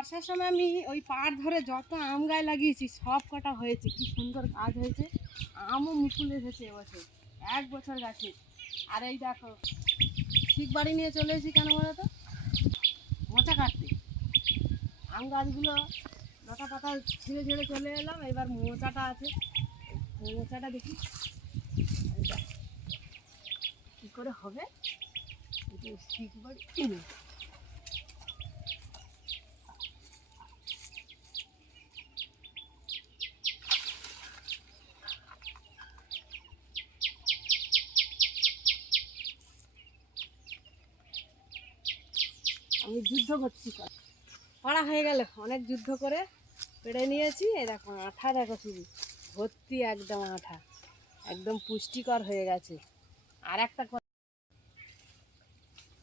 বর্ষার সময় আমি ওই পাড় ধরে যত আম গাছ লাগিয়েছি সব কটা হয়েছে, কি সুন্দর গাছ হয়েছে। আমও মুকুল এসেছে এবছর, 1 বছর গাছে। আর এই দেখো ঠিক বাড়ি নিয়ে চলে এসেছি কেন বলো তো, মোচা কাটতে। আম গাছগুলো লতা পাতা ছিঁড়ে ছিঁড়ে চলে এলাম, এবার মোচাটা আছে, মোচাটা দেখি কী করে হবে। ঠিক বাড়ি আমি যুদ্ধ করছি, পড়া হয়ে গেল, অনেক যুদ্ধ করে পেড়ে নিয়েছি। এই দেখো আঠা, দেখো শুধু ভর্তি একদম আঠা, একদম পুষ্টিকর হয়ে গেছে। আর একটা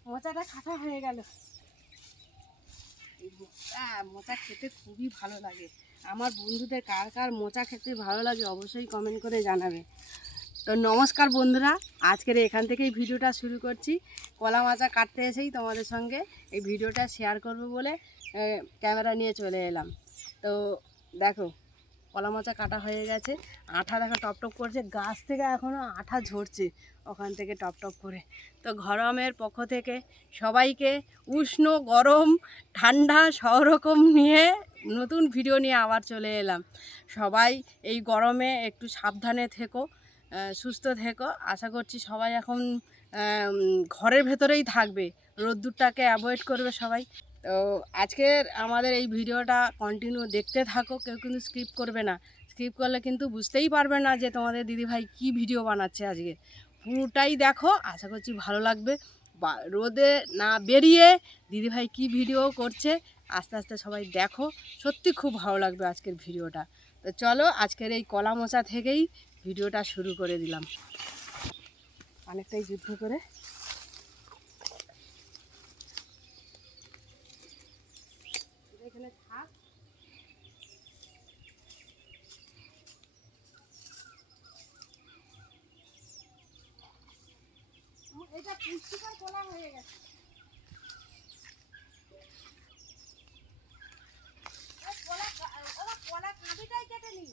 মোচাটা কাটা হয়ে গেল। এই মোচা খেতে খুবই ভালো লাগে। আমার বন্ধুদের কার কার মোচা খেতে ভালো লাগে অবশ্যই কমেন্ট করে জানাবে। তো নমস্কার বন্ধুরা, আজকের এখান থেকেই ভিডিওটা শুরু করছি। কলা মোচা কাটতে এসেই তোমাদের সঙ্গে এই ভিডিওটা শেয়ার করব বলে ক্যামেরা নিয়ে চলে এলাম। তো দেখো কলা মোচা কাটা হয়ে গেছে, আঠা দেখো টপটপ করছে, গাছ থেকে এখনও আঠা ঝরছে ওখান থেকে টপটপ করে। তো গরমের পক্ষ থেকে সবাইকে উষ্ণ গরম ঠান্ডা সব রকম নিয়ে নতুন ভিডিও নিয়ে আবার চলে এলাম। সবাই এই গরমে একটু সাবধানে থেকো, সুস্থ থেকো। আশা করছি সবাই এখন ঘরের ভেতরেই থাকবে, রোদ্দুরটাকে অ্যাভয়েড করবে সবাই। তো আজকের আমাদের এই ভিডিওটা কন্টিনিউ দেখতে থাকো, কেউ কিন্তু স্কিপ করবে না। স্কিপ করলে কিন্তু বুঝতেই পারবে না যে তোমাদের দিদিভাই কি ভিডিও বানাচ্ছে আজকে। পুরোটাই দেখো, আশা করছি ভালো লাগবে। বা রোদে না বেরিয়ে দিদিভাই কি ভিডিও করছে আস্তে আস্তে সবাই দেখো, সত্যি খুব ভালো লাগবে আজকের ভিডিওটা। তো চলো আজকের এই কলা মোচা থেকেই ভিডিওটা শুরু করে দিলাম। অনেকটাই যুদ্ধ করে এখানে থাক। এটা পুষ্টিকর কলা হয়ে গেছে। কলা কাঁদিটাই কেটে নি,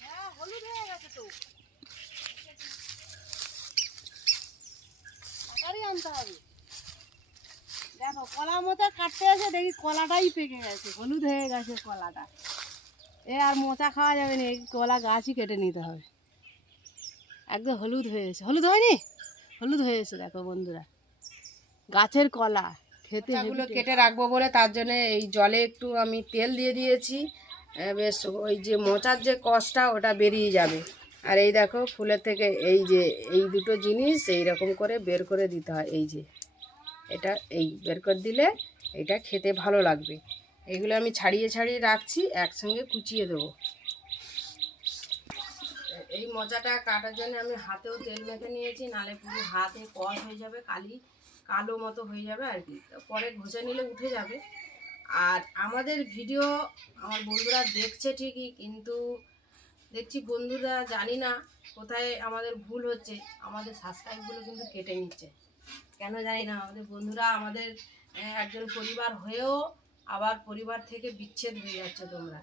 হ্যাঁ হলুদ হয়ে গেছে তো, তাড়াতাড়ি আনতে হবে। দেখো কলা মোচা কাটতে এসে দেখি কলাটাই পেকে গেছে, হলুদ হয়ে গেছে কলাটা। এ আর মোচা খাওয়া যাবে না, এই কলা গাছই কেটে নিতে হবে। একদম হলুদ হয়েছে, হলুদ হয়নি, হলুদ হয়েছে দেখো বন্ধুরা, গাছের কলা খেতে। এগুলো কেটে রাখবো বলে তার জন্য এই জলে একটু আমি তেল দিয়ে দিয়েছি, বেশ ওই যে মোচার যে কষটা ওটা বেরিয়ে যাবে। আর এই দেখো ফুলের থেকে এই যে এই দুটো জিনিস এইরকম করে বের করে দিতে হয়, এই যে এটা এই বের করে দিলে এটা খেতে ভালো লাগবে। এগুলো আমি ছাড়িয়ে ছাড়িয়ে রাখছি, একসঙ্গে কুচিয়ে দেবো। এই মোচাটা কাটার জন্য আমি হাতেও তেল মেখে নিয়েছি, নালে পুরো হাতে কষ হয়ে যাবে, কালো মতো হয়ে যাবে আর কি, পরে ঘষে নিলে উঠে যাবে। আর আমাদের ভিডিও আমার বন্ধুরা দেখছে ঠিকই, কিন্তু দেখছি বন্ধুরা জানি না কোথায় আমাদের ভুল হচ্ছে, আমাদের সাবস্ক্রাইবগুলো কিন্তু কেটে নিচ্ছে কেন জানি না। আমাদের বন্ধুরা আমাদের একজন পরিবার হয়েও আবার পরিবার থেকে বিচ্ছেদ হয়ে যাচ্ছে তোমরা।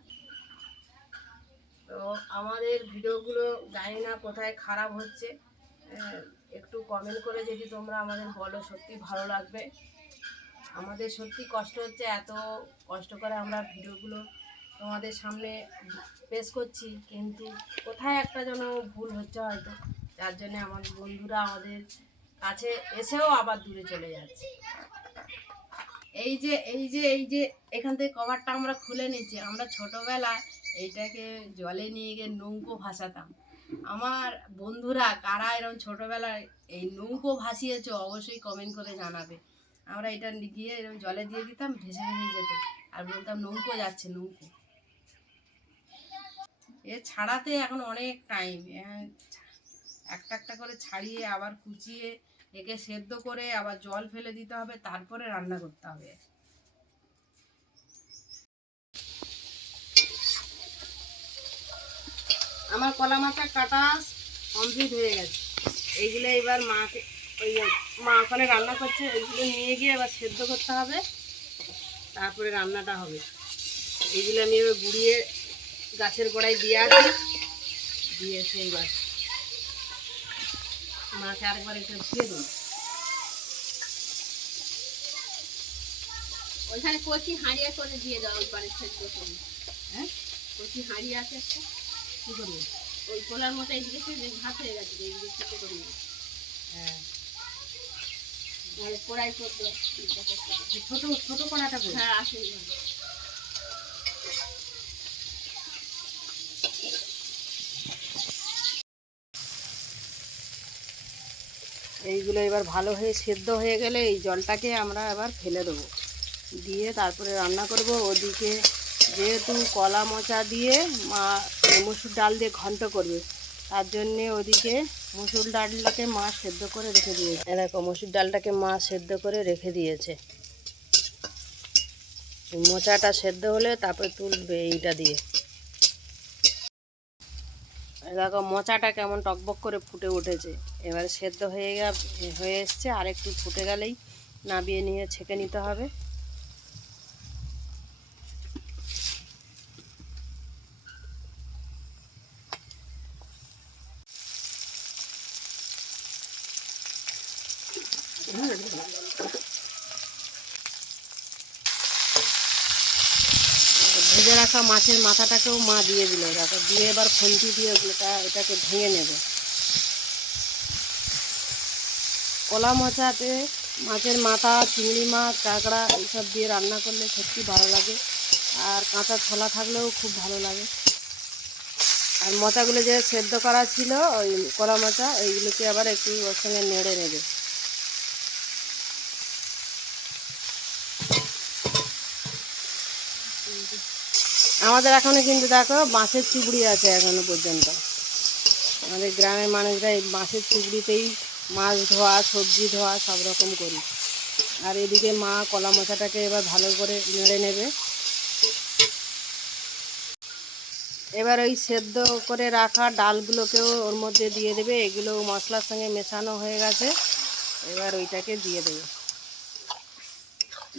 তো আমাদের ভিডিওগুলো জানি না কোথায় খারাপ হচ্ছে, একটু কমেন্ট করে যদি তোমরা আমাদের বলো, সত্যি ভালো লাগবে। আমাদের সত্যি কষ্ট হচ্ছে, এত কষ্ট করে আমরা ভিডিওগুলো তোমাদের সামনে পেশ করছি, কিন্তু কোথায় একটা যেন ভুল হচ্ছে হয়তো, যার জন্যে আমার বন্ধুরা আমাদের কাছে এসেও আবার দূরে চলে যাচ্ছে। এই যে এই যে এই যে এখান থেকে কভারটা আমরা খুলে নিচ্ছি, আমরা ছোটোবেলায় এইটাকে জলে নিয়ে গিয়ে নৌকো ভাসাতাম। আমার বন্ধুরা কারা এরকম ছোটোবেলায় এই নৌকো ভাসিয়েছো অবশ্যই কমেন্ট করে জানাবে। আমরা এটা গিয়ে এরকম জলে দিয়ে দিতাম, ভেসে ভেসে যেত, আর বলতাম নৌকো যাচ্ছে নৌকো। এ ছাড়াতে এখন অনেক টাইম, একটা একটা করে ছাড়িয়ে আবার কুচিয়ে একে সেদ্ধ করে আবার জল ফেলে দিতে হবে, তারপরে রান্না করতে হবে। আমার কলা মাথা কাটা কমপ্লিট হয়ে গেছে। এইগুলো এবার মাকে ওই মা ওখানে রান্না করছে, ওইগুলো নিয়ে গিয়ে এবার সেদ্ধ করতে হবে, তারপরে রান্নাটা হবে। এইগুলো আমি এবার গুঁড়িয়ে গাছের গোড়ায় দিয়ে আসি, দিয়ে সেইবার মাকে আরেকবার একটু ধুয়ে দিই। ওইখানে কচি হাঁড়িয়া করে দিয়ে দাও, ওই পারে সেদ্ধ করে। হ্যাঁ, কচি হাঁড়ি আছে একটা, কী করবো? ওই কোলার মতো এইদিকে ভাত হয়ে গেছে, এইদিকে সেদ্ধ করে নিই। হ্যাঁ, নাহলে কড়াই করতো ছোটো ছোটো কড়াটা করে। হ্যাঁ আসে। এইগুলো এবার ভালো হয়ে সেদ্ধ হয়ে গেলে এই জলটাকে আমরা এবার ফেলে দেবো, দিয়ে তারপরে রান্না করব। ওদিকে যেহেতু কলা মোচা দিয়ে মা মসুর ডাল দিয়ে ঘন্ট করবে, তার জন্যে ওদিকে মসুর ডালটাকে মা সেদ্ধ করে রেখে দিয়েছে। দেখো মসুর ডালটাকে মা সেদ্ধ করে রেখে দিয়েছে। মোচাটা সেদ্ধ হলে তারপরে তুলবে এইটা দিয়ে। দেখো মোচাটা কেমন টকবক করে ফুটে উঠেছে। এবারে সেদ্ধ হয়ে এসছে, আর একটু ফুটে গেলেই নামিয়ে নিয়ে ছেঁকে নিতে হবে। ভেজে রাখা মাছের মাথাটাকেও মা দিয়ে দিল, তারপর দিয়ে এবার খুন্তি দিয়ে এটাকে ভেঙে নেবে। কলা মোচাতে মাছের মাথা, চিংড়ি মাছ, কাঁকড়া এইসব দিয়ে রান্না করলে সত্যি ভালো লাগে, আর কাঁচা ছোলা থাকলেও খুব ভালো লাগে। আর মোচাগুলো যে সেদ্ধ করা ছিল ওই কলা মোচা, এইগুলোকে আবার একটু ওর সঙ্গে নেড়ে নেবে। আমাদের এখনো কিন্তু দেখো বাঁশের চিংড়ি আছে এখনো পর্যন্ত। আমাদের গ্রামের মানুষরা এই বাঁশের চিংড়িতেই মাছ ধোয়া, সবজি ধোয়া সব রকম করি। আর এদিকে মা কলা মোচাটাকে এবার ভালো করে নেড়ে নেবে। এবার ওই সেদ্ধ করে রাখা ডালগুলোকেও ওর মধ্যে দিয়ে দেবে। এগুলো মশলার সঙ্গে মেশানো হয়ে গেছে, এবার ওইটাকে দিয়ে দেবে।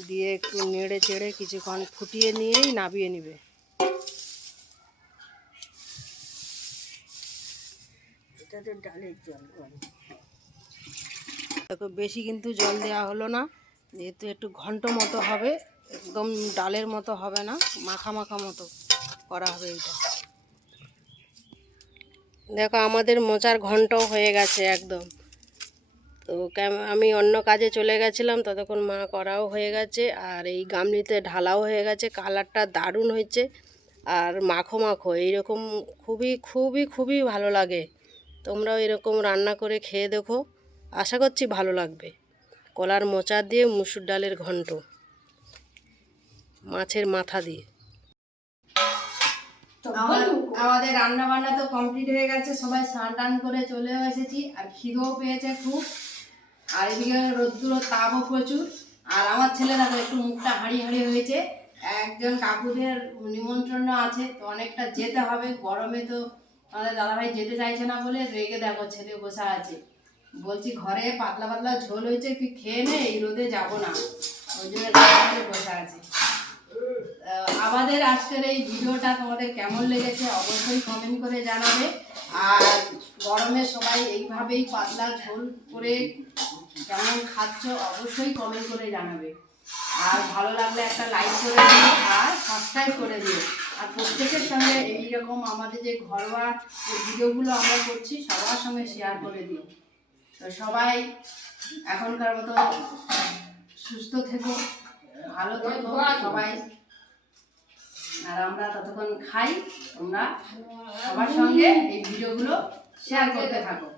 দিয়ে একটু নেড়ে চেড়ে কিছুক্ষণ ফুটিয়ে নিয়েই নামিয়ে নেবে। এটাতে ডালের জল দেখো, বেশি কিন্তু জল দেওয়া হলো না, যেহেতু একটু ঘন্ট মতো হবে, একদম ডালের মতো হবে না, মাখা মাখা মতো করা হবে এইটা। দেখো আমাদের মোচার ঘন্টও হয়ে গেছে একদম। তো আমি অন্য কাজে চলে গেছিলাম, ততক্ষণ মা করাও হয়ে গেছে, আর এই গামলিতে ঢালাও হয়ে গেছে। কালারটা দারুণ হয়েছে, আর মাখো মাখো এইরকম খুবই খুবই খুবই ভালো লাগে। তোমরাও এরকম রান্না করে খেয়ে দেখো, আশা করছি ভালো লাগবে। কলার মোচা দিয়ে মুসুর ডালের ঘন্ট মাছের মাথা দিয়ে। আমাদের রান্না বান্না তো কমপ্লিট হয়ে গেছে, সবাই স্নান টান করে চলে এসেছি, আর খিদেও পেয়েছে খুব। আর এদিকে রোদ্দুরও তাপও প্রচুর। আর আমার ছেলেরা তো একটু মুখটা হাঁড়ি হাঁড়ি হয়েছে, একজন কাকুদের নিমন্ত্রণ আছে, তো অনেকটা যেতে হবে। গরমে তো আমাদের দাদাভাই যেতে চাইছে না বলে রেগে দেখো ছেলে বসে আছে। বলছি ঘরে পাতলা পাতলা ঝোল হয়েছে, তুই খেয়ে নে, এই রোদে যাবো না, ওই জন্য বসে আছে। আমাদের আজকের এই ভিডিওটা তোমাদের কেমন লেগেছে অবশ্যই কমেন্ট করে জানাবে। আর গরমে সবাই এইভাবেই পাতলা ঝোল করে কেমন খাচ্ছ অবশ্যই কমেন্ট করে জানাবে। আর ভালো লাগলে একটা লাইক করে দিও, আর সাবস্ক্রাইব করে দিও। আর প্রত্যেকের সঙ্গে এইরকম আমাদের যে ঘরোয়া যে ভিডিওগুলো আমরা করছি সবার সঙ্গে শেয়ার করে দিও। তো সবাই এখনকার মতো সুস্থ থেকো, ভালো থেকো সবাই। আর আমরা ততক্ষণ খাই, তোমরা সবার সঙ্গে এই ভিডিওগুলো শেয়ার করতে থাকো।